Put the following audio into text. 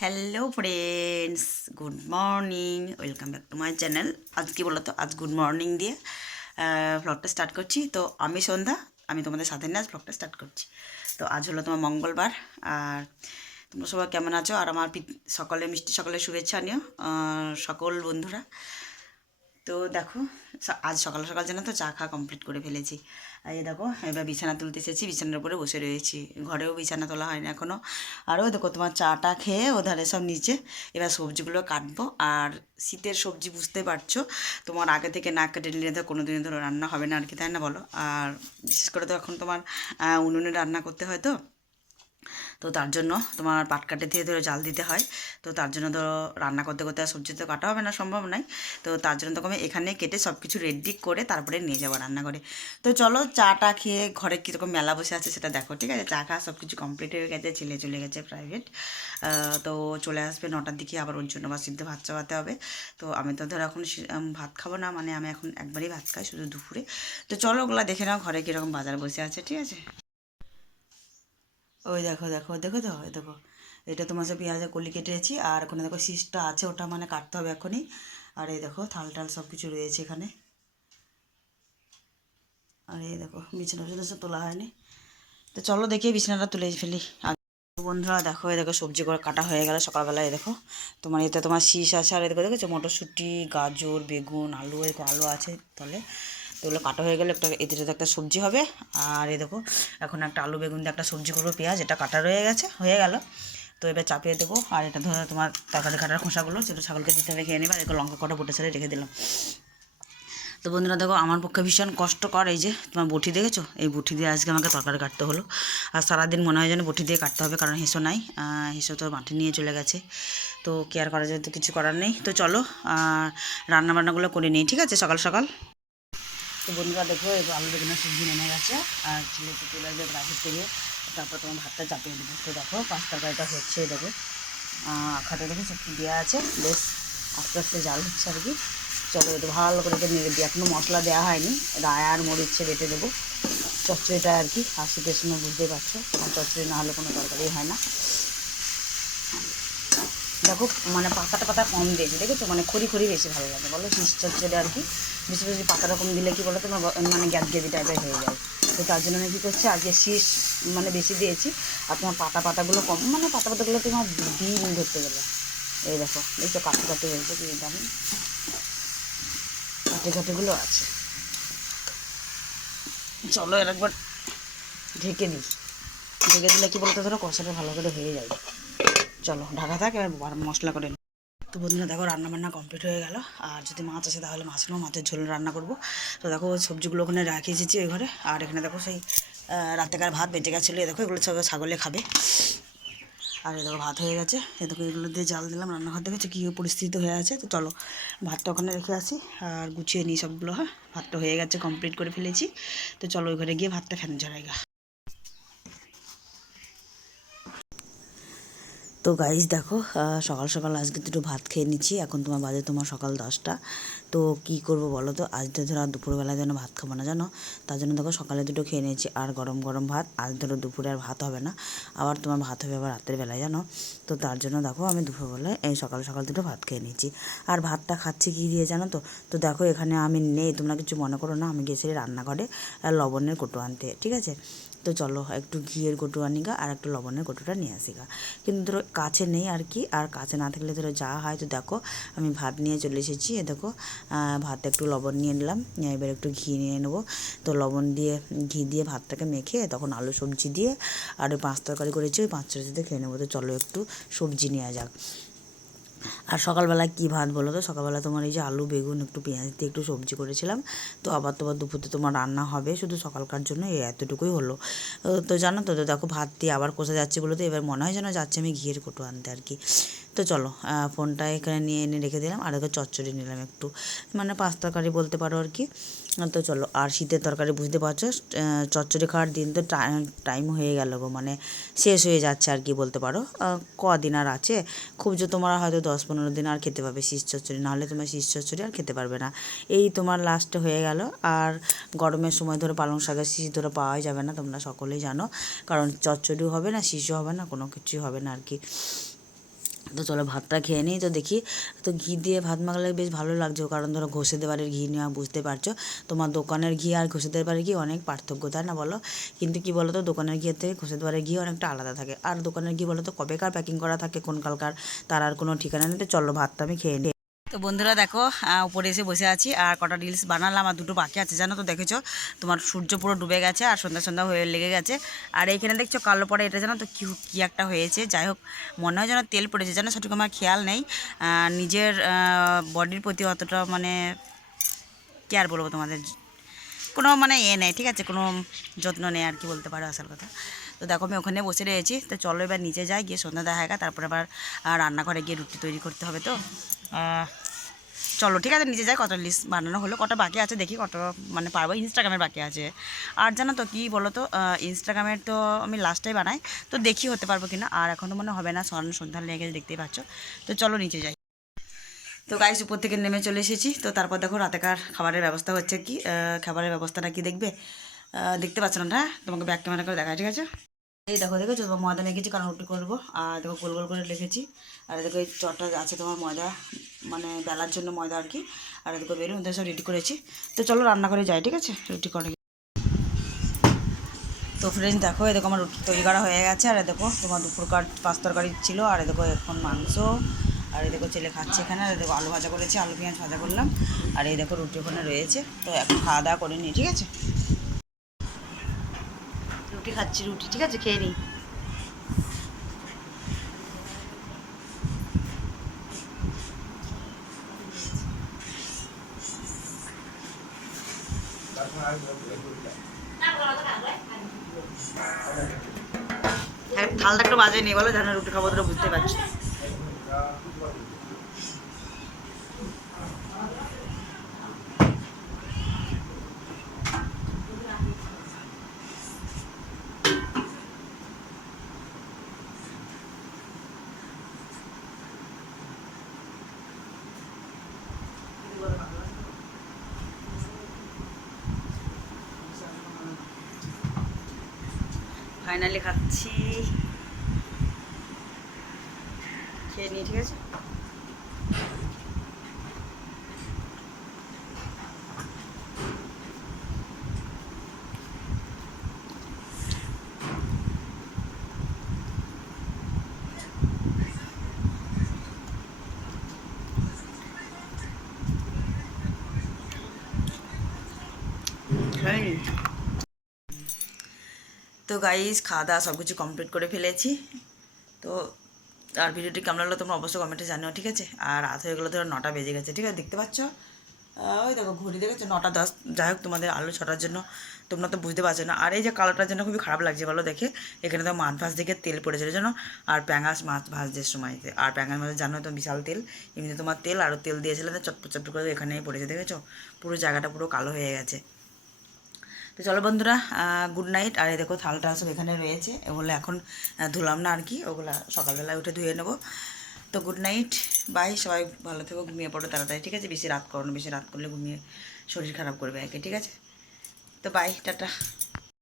Hello friends good morning welcome back to my channel আজ কি বলতো আজ গুড মর্নিং দিয়ে ব্লগটা স্টার্ট করছি। তো আমি সন্ধ্যা, আমি তোমাদের সাথে নিয়ে আজ ব্লগটা স্টার্ট করছি। তো আজ হলো তোমার মঙ্গলবার, আর তোমরা সবাই কেমন আছো? আর আমার সকলে মিষ্টি সকলে শুভেচ্ছা নিও। সকল বন্ধুরা তো দেখো আজ সকাল সকাল যেন তো চা খাওয়া কমপ্লিট করে ফেলেছি। এই দেখো, এবার বিছানা তুলতে এসেছি, বিছানার উপরে বসে রয়েছি। ঘরেও বিছানা তোলা হয় না এখনও আরও দেখো, তোমার চাটা খেয়ে ওধারে সব নিচে এবার সবজিগুলো কাটবো। আর শীতের সবজি বুঝতে পারছ, তোমার আগে থেকে না কেটে নিলে তো কোনো দিনে ধরো রান্না হবে না, আর কি, তাই না বলো? আর বিশেষ করে তো এখন তোমার উনুনে রান্না করতে হয় তো। তো তার জন্য তোমার পাটকাঠি দিয়ে ধরো জাল দিতে হয়। তো তার জন্য ধরো রান্না করতে করতে আর সবজি তো কাটা হবে না, সম্ভব নয়। তো তার জন্য আমি এখানে কেটে সব কিছু রেডি করে তারপরে নিয়ে যাব রান্নাঘরে। তো চলো চাটা খেয়ে ঘরে কীরকম মেলা বসে আছে সেটা দেখো, ঠিক আছে? চা খাওয়া সব কিছু কমপ্লিট হয়ে গেছে, ছেলে চলে গেছে প্রাইভেট তো চলে আসবে নটার দিকে, আবার ওর জন্য বা সিদ্ধ ভাত চাওয়াতে হবে। তো আমি তো ধরো এখন ভাত খাব না মানে আমি এখন একবারই ভাত খাই শুধু দুপুরে। তো চলো ওগুলো দেখে নাও ঘরে কীরকম বাজার বসে আছে, ঠিক আছে? ওই দেখো দেখো দেখো তো দেখো। এটা তোমার সে পেঁয়াজের কলি কেটেছি আর ওখানে দেখো শীষটা আছে, ওটা মানে কাটতে হবে এখনই। আর এই দেখো, থাল টাল সব কিছু রয়েছে এখানে। আর এই দেখো, বিছানা বিছানা সব তোলা হয়নি। তো চলো দেখি, বিছানাটা তুলে ফেলি। বন্ধুরা, দেখো, এই দেখো, সবজি করে কাটা হয়ে গেল সকালবেলা এই দেখো। তোমার এতে তোমার শীষ আছে, আর এই দেখো, দেখেছ? মটরশুঁটি, গাজর, বেগুন, আলু, এরকম আলু আছে তাহলে তো ওগুলো কাটা হয়ে গেলে একটা তো একটা সবজি হবে। আর এই দেখো এখন একটা আলু বেগুন দিয়ে একটা সবজি করব পেঁয়াজ এটা কাটা রয়ে গেছে হয়ে গেল। তো এবার চাপিয়ে দেবো আর এটা ধরো তোমার তরকারি কাটার খোসাগুলো সেটা ছাগলকে দিতে হবে খেয়ে নেবে আর এগুলো লঙ্কা কটা বুটে ছেড়ে রেখে দিলাম। তো বন্ধুরা দেখো আমার পক্ষে ভীষণ কষ্টকর এই যে তোমার বটি দেখেছ? এই বটি দিয়ে আজকে আমাকে তরকারি কাটতে হলো। আর সারাদিন মনে হয় যেন বটি দিয়ে কাটতে হবে কারণ হেসো নাই হেসো তো মাঠে নিয়ে চলে গেছে। তো কেয়ার করা তো কিছু করার নেই। তো চলো আহ, রান্না বান্নাগুলো করে নিই ঠিক আছে? সকাল সকাল। তো বন্ধুরা দেখো এই আলু বেগুনের সবজি নেমে গেছে, আর ছেলে তো চলে আসবে প্রাইভেট থেকে, তারপর তোমার ভাতটা চাপিয়ে দেবো। তো দেখো, পাঁচ তরকারিটা হচ্ছে দেখো। খাটে দেখো সবজি দেওয়া আছে, বেশ আস্তে আস্তে জাল হচ্ছে আর কি। চলো, এটা ভালো করে এটা নেড়ে দিই এখনও মশলা দেওয়া হয়নি। রায় আর মরিচে বেটে দেবো। চচ্চড়িটা আর কি, আর শীতের সময় বুঝতেই পারছ, আর চচ্চড়ি না হলে কোনো তরকারি হয় না। দেখো মানে পাতাটা পাতা কম দিয়েছে, দেখেছ? মানে খড়ি খড়ি বেশি ভালো লাগে, বলো? শীষ আর কি বেশি বেশি পাতাটা কম দিলে কি বলো তোমার মানে গ্যাস গেদি টাইপের হয়ে যায়। তো তার জন্য আমি কী করছি, আজকে শীষ মানে বেশি দিয়েছি, আর তোমার পাতা পাতাগুলো কম মানে পাতা পাতাগুলো তোমার দিন ধরতে গেলে। এই দেখো, এই তো কাটে কাটে হয়েছে, কি দামি কাটে কাটেগুলো আছে। চলো, এর একবার ঢেকে দিই। ঢেকে দিলে কি বলতো ধরো কষাটা ভালো করে হয়ে যায়। চলো, ঢাকা থাক, এবার মশলা করে। তো বন্ধুরা, দেখো রান্না বান্না কমপ্লিট হয়ে গেল। আর যদি মাছ আছে, তাহলে মাছ নেব, মাছের ঝোল রান্না করব। তো দেখো সবজিগুলো ওখানে রেখে এসেছি ওই ঘরে। আর এখানে দেখো, সেই রাতেকার ভাত বেঁচে গেছিল। দেখো, এগুলো সব ছাগলে খাবে। আর দেখো, ভাত হয়ে গেছে। দেখো, এগুলো দিয়ে জাল দিলাম রান্নাঘর দেখেছ কী পরিস্থিতি হয়ে আছে, তো চলো, ভাতটা ওখানে রেখে আসি। আর গুছিয়ে নিই সবগুলো হ্যাঁ? ভাতটা হয়ে গেছে কমপ্লিট করে ফেলেছি। তো চলো, ওই ঘরে গিয়ে ভাতটা ফ্যান ঝরাইগা তো গাইজ দেখো সকাল সকাল আজকে দুটো ভাত খেয়ে নিচ্ছি। এখন তোমার বাজে তোমার সকাল দশটা। তো কি করব বলো তো? আজ তো ধরো দুপুরবেলায় যেন ভাত খাব না, জানো? তার জন্য দেখো সকালে দুটো খেয়ে নিয়েছি, আর গরম গরম ভাত। আজ ধরো দুপুরে আর ভাত হবে না। আবার তোমার ভাত হবে আবার রাতের বেলায়, জানো? তো তার জন্য দেখো আমি দুপুরবেলায় এই সকাল সকাল দুটো ভাত খেয়ে নিয়েছি আর ভাতটা খাচ্ছি কী দিয়ে জানো তো? তো দেখো এখানে আমি নেই, তোমরা কিছু মনে করো না, আমি গেছি রান্নাঘরে লবণের কোটো আনতে, ঠিক আছে? তো চলো একটু ঘিয়ের গোটু আনিগা আর একটু লবণের গোটুটা নিয়ে আসিগা। কিন্তু ধরো কাছে নেই আর কি, আর কাছে না থাকলে ধরো যা হয় তো দেখো, আমি ভাত নিয়ে চলে এসেছি, এ দেখো ভাতে একটু লবণ নিয়ে নিলাম এবার একটু ঘি নিয়ে নেব। তো লবণ দিয়ে, ঘি দিয়ে ভাতটাকে মেখে তখন আলু সবজি দিয়ে আর ওই পাঁচ তরকারি করেছি, ওই পাঁচ তরকারিতে খেয়ে নেব। তো চলো একটু সবজি নেওয়া যাক। আর সকালবেলা কি ভাত বলো তো? সকালবেলা তোমার এই যে আলু, বেগুন, একটু পেঁয়াজ দিয়ে একটু সবজি করেছিলাম। তো আবার তোমার দুপুরে তোমার রান্না হবে, শুধু সকালকার জন্য এই এতটুকুই হলো। তো জানো তো দেখো ভাত দিয়ে আবার কষা যাচ্ছে বলো তো? এবার মনে হয় যেন যাচ্ছে আমি ঘিয়ের কোটো আনতে আর কি। তো চলো ফোনটা এখানে নিয়ে এনে রেখে দিলাম, আর এখানে চচ্চড়ি নিলাম একটু। মানে পাঁচ তরকারি বলতে পারো আর কি। তো চলো, আর শীতের তরকারি বুঝতে পারছ চচ্চড়ি খাওয়ার দিন তো টাইম হয়ে গেল গো মানে শেষ হয়ে যাচ্ছে আর কি বলতে পারো। কদিন আর আছে? খুব যে তোমার হয়তো দশ পনেরো দিন আর খেতে পাবে শীষ চচ্চড়ি, নাহলে তোমার শীষ চচ্চড়ি আর খেতে পারবে না। এই তোমার লাস্টে হয়ে গেল, আর গরমের সময় ধরে পালং শাকের শীষ ধরে পাওয়াই যাবে না, তোমরা সকলেই জানো। কারণ চচ্চড়িও হবে না, শীষও হবে না, কোনো কিছুই হবে না আর কি। তো চলো ভাতটা খেয়ে নিই। তো দেখি, তো ঘি দিয়ে ভাত মাখলে বেশ ভালো লাগছে। কারণ ধরো ঘষেদের বাড়ির ঘি নেওয়া বুঝতে পারছ। তোমার দোকানের ঘি আর ঘষেদের বাড়ির ঘি অনেক পার্থক্য, তাই না বলো? কিন্তু কি বলো তো দোকানের ঘি থেকে ঘষেদের বাড়ির ঘি অনেকটা আলাদা থাকে। আর দোকানের ঘি বলো তো কবেকার প্যাকিং করা থাকে কোন কালকার, তার আর কোনো ঠিকানা নেই। তো চলো ভাতটা আমি খেয়ে নিই। তো বন্ধুরা দেখো উপরে এসে বসে আছি আর কটা রিলস বানালাম আর দুটো বাকি আছে, জানো তো দেখেছ? তোমার সূর্য পুরো ডুবে গেছে আর সন্ধ্যা সন্ধ্যা হয়ে লেগে গেছে। আর এইখানে দেখছ কালো পরে এটা জানো তো কী কী একটা হয়েছে? যাই হোক, মনে হয় যেন তেল পড়েছে, জানো সেটুকু আমার খেয়াল নেই। নিজের বডির প্রতি অতটা মানে কি আর বলব তোমাদের। কোনো মানে এ নেই, ঠিক আছে? কোনো যত্ন নেই আর কি বলতে পারো, আসল কথা। তো দেখো আমি ওখানে বসে রয়েছি। তো চলো এবার নিচে যাই, গিয়ে সন্ধ্যা দেখা তারপরে আবার রান্নাঘরে গিয়ে রুটি তৈরি করতে হবে তো। চলো ঠিক আছে, নিচে যাই কত লিস্ট বানানো হলো, কটা বাকি আছে দেখি কত মানে পারব ইনস্টাগ্রামের বাকি আছে। আর জানো তো কী বলো তো ইনস্টাগ্রামের তো আমি লাস্টটাই বানাই, তো দেখি হতে পারব কিনা, আর এখনও মনে হবে না, স্বর্ণ সন্ধ্যা লেগে গেছে দেখতেই পাচ্ছ। তো চলো নিচে যাই। তো গাইস উপর থেকে নেমে চলে এসেছি, তো তারপর দেখো রাতেকার খাবারের ব্যবস্থা হচ্ছে কি খাবারের ব্যবস্থাটা কি দেখবে? দেখতে পাচ্ছ না হ্যাঁ? তোমাকে ব্যাক ক্যামেরা করে দেখায়, ঠিক আছে? এই দেখো, দেখেছ? তোমার ময়দা লেগেছি, কারণ রুটি করব। আর দেখো, গোল গোল করে রেখেছি। আর দেখো এই চটটা আছে তোমার ময়দা মানে বেলার জন্য ময়দা আর কি। আর দেখো বেরুন সব রেডি করেছি। তো চলো, রান্না করে যাই, ঠিক আছে? রুটি করে তো ফ্রেন্ড দেখো, এই দেখো, আমার রুটি তৈরি করা হয়ে গেছে। আর দেখো, তোমার দুপুরকার পাঁচ তরকারি ছিল। আর দেখো, এখন মাংস। আর এই দেখো, ছেলে খাচ্ছে এখানে। আর দেখো, আলু ভাজা করেছি, আলু পেঁয়াজ ভাজা করলাম। আর এই দেখো, রুটি ওখানে রয়েছে। তো এখন খাওয়া দাওয়া করে নিই, ঠিক আছে? রুটি খাচ্ছি, রুটি, ঠিক আছে? খেয়ে নিই। থালটা একটু বাজে নেই, বলো জানো রুটি খাব তোরা বুঝতে পারছি ফাইনালি খাচ্ছি খেয়ে নিই ঠিক আছে নিই। তো গাইজ খাওয়া দাওয়া সব কিছু কমপ্লিট করে ফেলেছি। তো আর ভিডিওটি কেমন লাগল তোমরা অবশ্যই কমেন্টে জানিও, ঠিক আছে? আর রাত হয়ে গেলো ধরো নটা বেজে গেছে, ঠিক আছে? দেখতে পাচ্ছ? ওই দেখো, ঘড়ি দেখেছ? নটা দশ। যাই হোক, তোমাদের আলু ছটার জন্য। তোমরা তো বুঝতে পারছ না। আর এই যে কালোটার জন্য খুবই খারাপ লাগছে, বলো দেখে? এখানে তো মাছ ভাজ দেখে তেল পড়েছিল, জানো? আর প্যাঙাশ মাছ ভাজদের সময়তে। আর প্যাঙাশ মাছের জানো তো, বিশাল তেল। এমনিতে তোমার তেল আরও তেল দিয়েছিলে, তো চটপট চটপট করে এখানেই পড়েছে, দেখেছ? পুরো জায়গাটা পুরো কালো হয়ে গেছে। তো চলো বন্ধুরা গুড নাইট আর এই দেখো, থালটা সব এখানে রয়েছে। ওগুলো এখন ধুলাম না আর কি, ওগুলো সকালবেলায় উঠে ধুয়ে নেব। তো গুড নাইট বাই সবাই ভালো থেকো, ঘুমিয়ে পড়ো তাড়াতাড়ি, ঠিক আছে? বেশি রাত করো না, বেশি রাত করলে ঘুমিয়ে শরীর খারাপ করবে একে, ঠিক আছে? তো বাই টাটা।